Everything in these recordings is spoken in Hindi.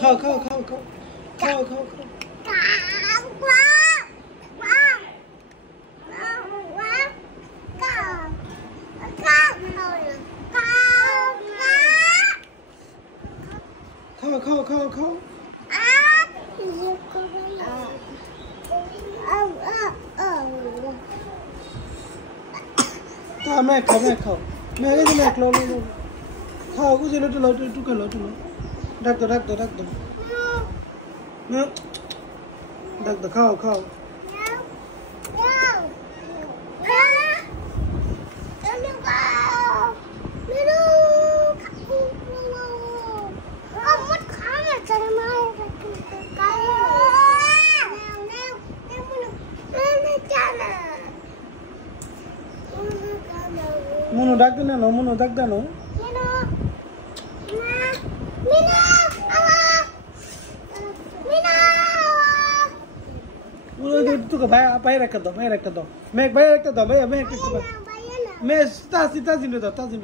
খাও খাও খাও খাও খাও খাও খাও খাও খাও খাও मैं खाओ मैं आगे मैं लो लो लो खाओ कुछ लो तो लो तू कर लो रख दो रख दो खाओ खाओ Muno dak dana no muno dak dano muno tu ka bhai rakh do मैं bhai rakh do bhai मैं ta sinde do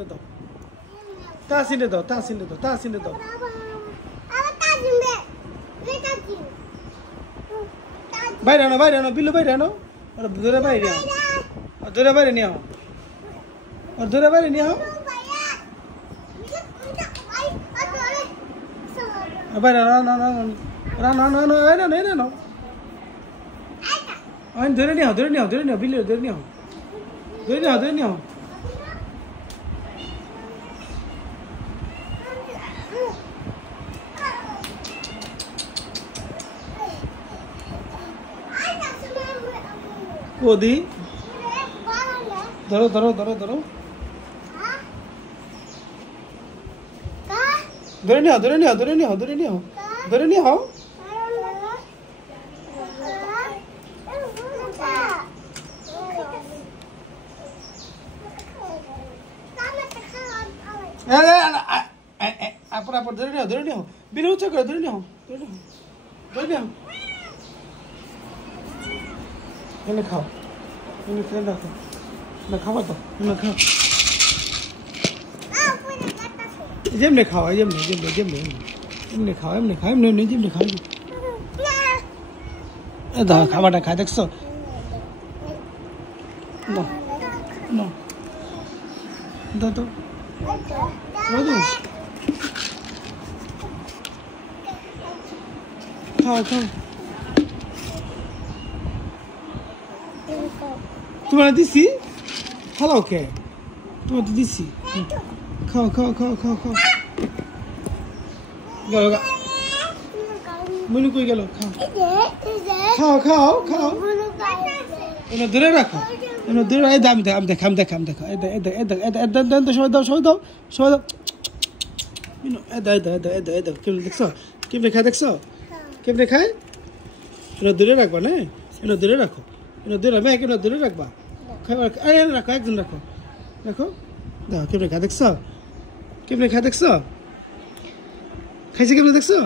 bhai rano bilu bhai rano और दूर bhai नहीं आओ और दूर बारे नहीं आओ अबे ना दूर नहीं आओ बिल्ली दूर नहीं आओ कोदी धरो दूर नहीं आओ आप दूर नहीं आओ बिल्ली ऊंचा करो दूर नहीं आओ ये खाओ ये फ्रेंड रखो ना खाओ तो ना खाओ जेम ने खाओ जेम ने खाओ दा खाबाटा खा देखছো नो दो खाओ तुम्हारा दिसी हेलो के तुम्हारा दिसी खाओ गलो मुनु कोई गलो खाओ इन्हें दूर रखो इन्हें दूर ए दाम देखो शो दो मिनु ए किम देखा इन्हें दूर रखबा ना इन्हें दूर रखो इन्हें दूर रखबा अरे रखो एक दिन रखो दा किम देखा देखो खाइছে কেমনে দেখছো